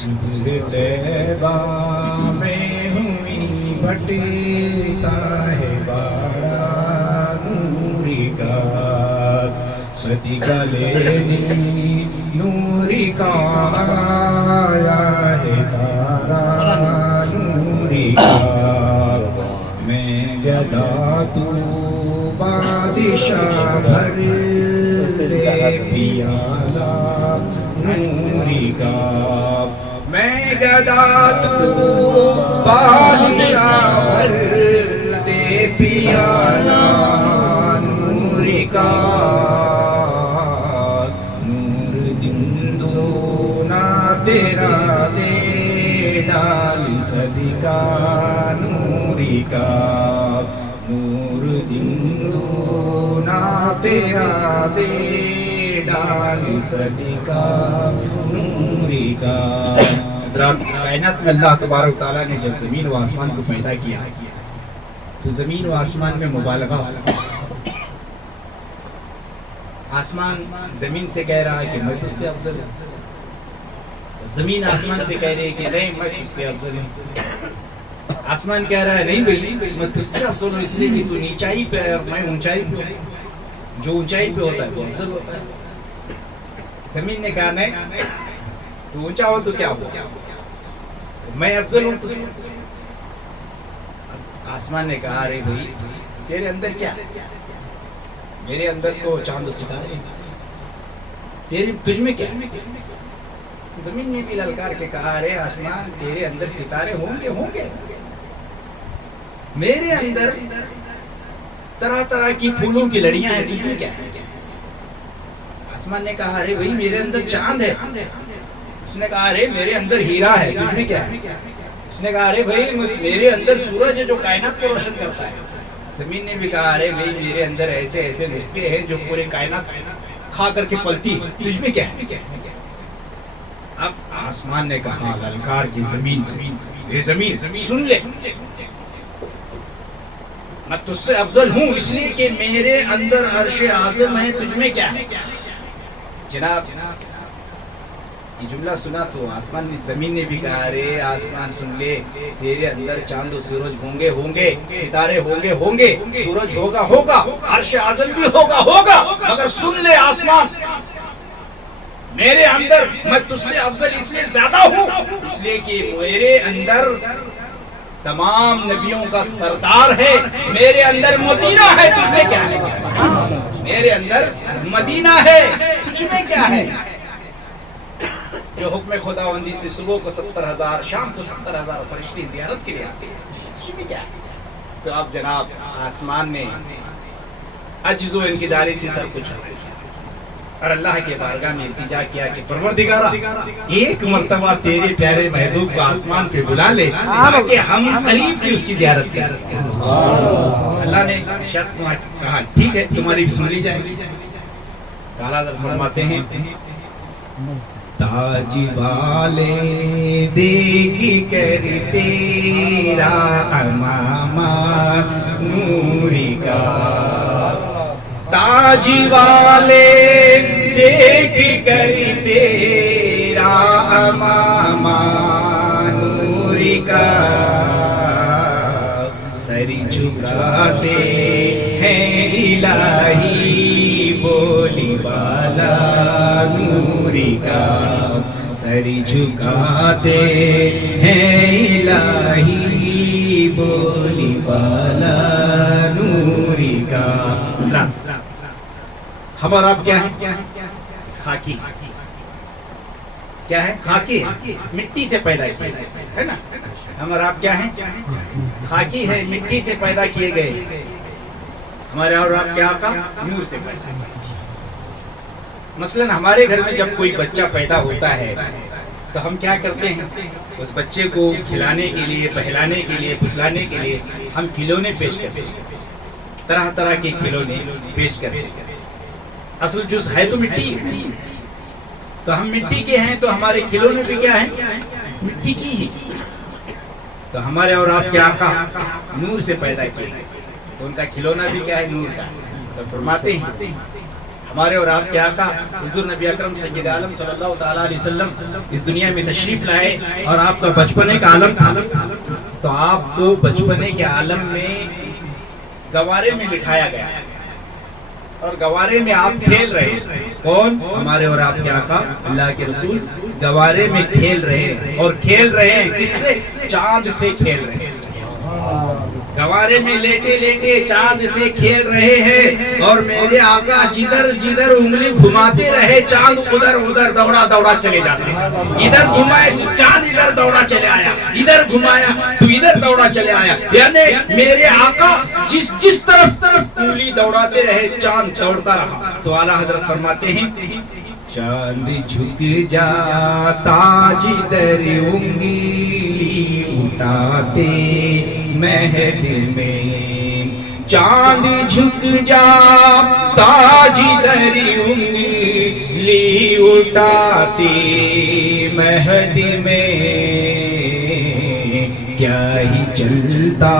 صبح طیبہ میں ہوئی بٹتا ہے باڑا نوری کا، صدقہ لینی نوری کا آیا ہے تارا نوری کا، میں گدا تو بادشاہ بھر دے پیالہ نوری کا، میں گدا تو بادشاہ بھر دے پیالہ نوری کا، نور دن دونا تیرا دے ڈال صدقہ نوری کا، نور دن دونا تیرا دے ڈال صدقہ نوری کا۔ حضرات، کائنات میں اللہ تبارک تعالیٰ نے جب زمین و آسمان کو پیدا کیا تو زمین و آسمان میں مبالغہ، آسمان زمین سے کہہ رہا ہے کہ میں تجھ سے افضل ہوں، زمین آسمان سے کہہ رہی ہے کہ نہیں میں تجھ سے افضل ہوں، آسمان کہہ رہا ہے نہیں بھائی میں تجھ سے افضل ہوں اس لیے کہ تو نیچائی پہ ہے اور میں اونچائی پہ ہوں، جو اونچائی پہ ہوتا ہے وہ افضل ہوتا ہے۔ زمین نے کہا نہیں تو اونچا ہو تو کیا ہو، میں افضل ہوں تجھ سے۔ آسمان نے کہا ارے بھائی تیرے اندر کیا ہے، میرے اندر تو چاند و ستارے ہیں، تجھ میں کیا ہے؟ زمین نے بھی للکار کے کہا ارے آسمان تیرے اندر ستارے ہوں گے، میرے اندر طرح طرح کی پھولوں کی لڑیاں ہیں، تجھ میں کیا ہے؟ آسمان نے کہا ارے بھائی میرے اندر چاند ہے، اس نے کہا ارے میرے اندر ہیرا ہے، تجھ میں کیا ہے؟ اس نے کہا ارے بھائی میرے اندر سورج ہے جو کائنات کو روشن کرتا ہے۔ زمین نے بھی کہا ارے بھائی میرے اندر ایسے ایسے نسخے ہیں جو پورے کائنات کھا کر کے پلتی ہے، تجھ میں کیا ہے؟ اب آسمان نے کہا للکار کی زمین سے، اے زمین سن لے، میں تجھ سے افضل ہوں اس لیے کہ میرے اندر عرش اعظم ہے، تجھ میں کیا ہے؟ جناب یہ جملہ سنا تو آسمان نے زمین نے بھی کہا ارے آسمان سن لے، تیرے اندر چاند و سورج ہوں گے، ستارے ہوں گے، سورج ہوگا، عرش اعظم بھی ہوگا، مگر سن لے آسمان میرے اندر میں تجھ سے افضل اس لیے زیادہ ہوں اس لیے کہ میرے اندر تمام نبیوں کا سردار ہے، میرے اندر مدینہ ہے، تجھ میں کیا ہے؟ میرے اندر مدینہ ہے، تجھ میں کیا ہے؟ جو حکم خداوندی سے صبح کو 70,000 شام کو 70,000 فرشتے زیارت کے لیے آتے ہیں، تجھ میں کیا ہے؟ تو اب جناب آسمان نے عجز و انکساری سے سب کچھ اور اللہ کے بارگاہ میں التجا کیا کہ پروردگارہ ایک مرتبہ تیرے پیارے محبوب کو آسمان پہ بلا لے تاکہ ہم قریب سے اس کی زیارت کریں۔ اللہ نے کہا ٹھیک ہے تمہاری بھی سن لی جائے گی۔ اعلیٰ حضرت فرماتے ہیں تاج والے دیکھ کر تیرا امامہ نوری کا، تاج والے دیکھ کر تیرا امامہ نوری کا، سر جھکاتے ہیں الہی بولی والا نوری کا، سر جھکاتے ہیں الہی بولی والا نوری کا۔ ہم اور آپ کیا ہیں؟ خاکی، کیا ہے؟ خاکی ہے، مٹی سے پیدا کیے گئے ہے نا۔ ہم اور آپ کیا ہیں؟ خاکی ہے، مٹی سے پیدا کیے گئے۔ ہمارے اور آپ کیا آقا؟ نور سے پیدا۔ مثلا ہمارے گھر میں جب کوئی بچہ پیدا ہوتا ہے تو ہم کیا کرتے ہیں؟ اس بچے کو کھلانے کے لیے، بہلانے کے لیے، پھسلانے کے لیے ہم کھلونے پیش کرتے ہیں، طرح طرح کے کھلونے پیش کرتے ہیں۔ اصل جز ہے تو مٹی ہے، تو ہم مٹی کے ہیں تو ہمارے کھلونے بھی کیا ہیں؟ مٹی کی ہی۔ تو ہمارے اور آپ کے آقا نور سے پیدا کیے، تو ان کا کھلونا بھی کیا ہے؟ نور کا۔ تو فرماتے ہیں ہمارے اور آپ کے آقا حضور نبی اکرم سید عالم صلی اللہ تعالیٰ علیہ وسلم اس دنیا میں تشریف لائے اور آپ کا بچپنے کا عالم تھا، تو آپ کو بچپنے کے عالم میں گوارے میں بٹھایا گیا اور گوارے میں آپ کھیل رہے ہیں۔ کون؟ ہمارے اور آپ کے آقا اللہ کے رسول گوارے میں کھیل رہے ہیں، اور کھیل رہے ہیں کس سے؟ چاند سے کھیل رہے ہیں۔ گوارے میں لیٹے لیٹے چاند سے کھیل رہے ہیں، اور میرے آقا جدھر جدھر انگلی گھماتے رہے چاند ادھر ادھر دوڑا دوڑا چلے جاتے ہیں۔ ادھر گھمائے تو چاند ادھر دوڑا چلے آیا، ادھر گھمایا تو ادھر دوڑا چلے آیا، یعنی میرے آقا جس طرف انگلی دوڑاتے رہے چاند دوڑتا رہا۔ تو اعلیٰ حضرت فرماتے ہیں چاند جھک جاتا جدھر انگلی اٹھاتے مہد میں، چاند جھک جاتا جدھر انگلی اٹھاتے مہد میں، کیا ہی چلتا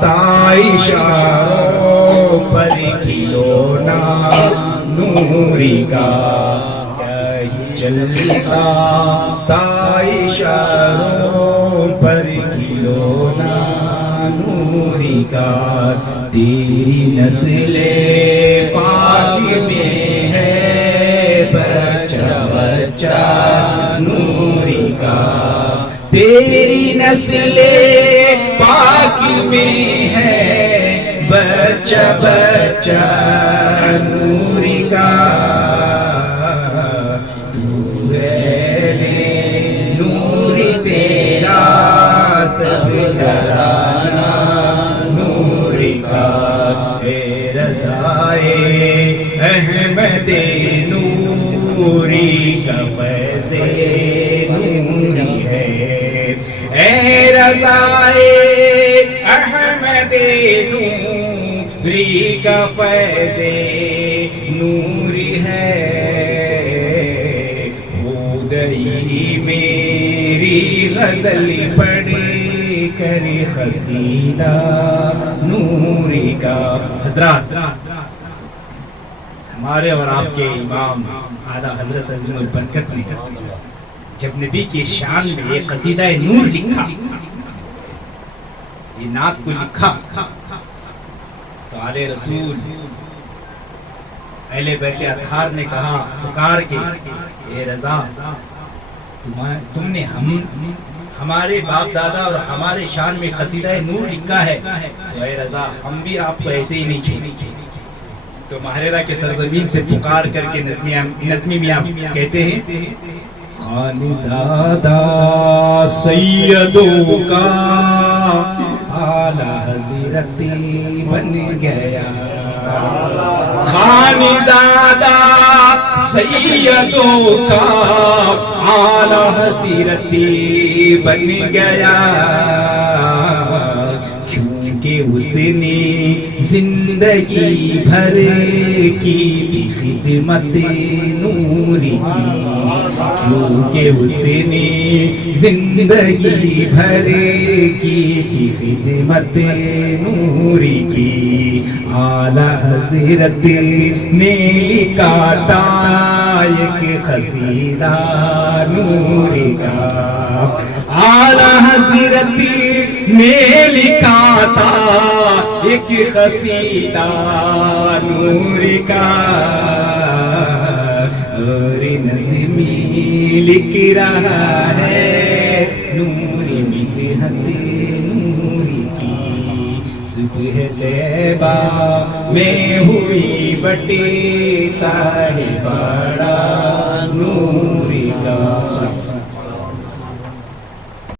تا اشاروں پر کھلونا نوری کا، کیا ہی چلتا تا اشاروں پر کھلونا نوری کا، تیری نسل پاک میں ہے بچہ بچہ نوری کا، تیری نسل پاک میں ہے بچہ بچہ نوری کا، تو ہے نور تیرا سب گھرانہ نوری کا، اے رضائے احمد نوری کا فیض نوری ہے، اے رضائے احمد نوری کا فیض نوری ہے، ہو گئی میری غزل پڑھ کر قصیدہ نوری کا۔ حضرات، ہمارے اور آپ کے امام اعلیٰ حضرت عظیم البرکت نے جب نبی کی شان میں یہ قصیدہ نور لکھا، یہ نعت کو لکھا، تو آل رسول اہل بیت اطہار نے کہا پکار کے، اے رضا تم نے ہمارے باپ دادا اور ہمارے شان میں قصیدہ نور لکھا ہے، تو اے رضا ہم بھی آپ کو ایسے ہی نہیں چھوڑیں۔ تو ماہرہ کے سرزمین سے پکار کر کے نظمی میاں کہتے ہیں خانزادہ سیدوں کا اعلیٰ حضرت بن گیا، خانزادہ سیدوں کا اعلیٰ حضرت بن گیا، کیونکہ اس نے زندگی بھر کی خدمت نوری کی، کیونکہ اس نے زندگی بھر کی خدمت نوری کی، اعلیٰ حضرت نے لکھا تھا ایک قصیدہ نوری کا، اعلیٰ حضرت نے لکھا تھا ایک قصیدہ نوری کا، اور نظمی لکھ رہا ہے نوری مدحت نوری کی، صبح طیبہ میں ہوئی بٹی تاہ بڑا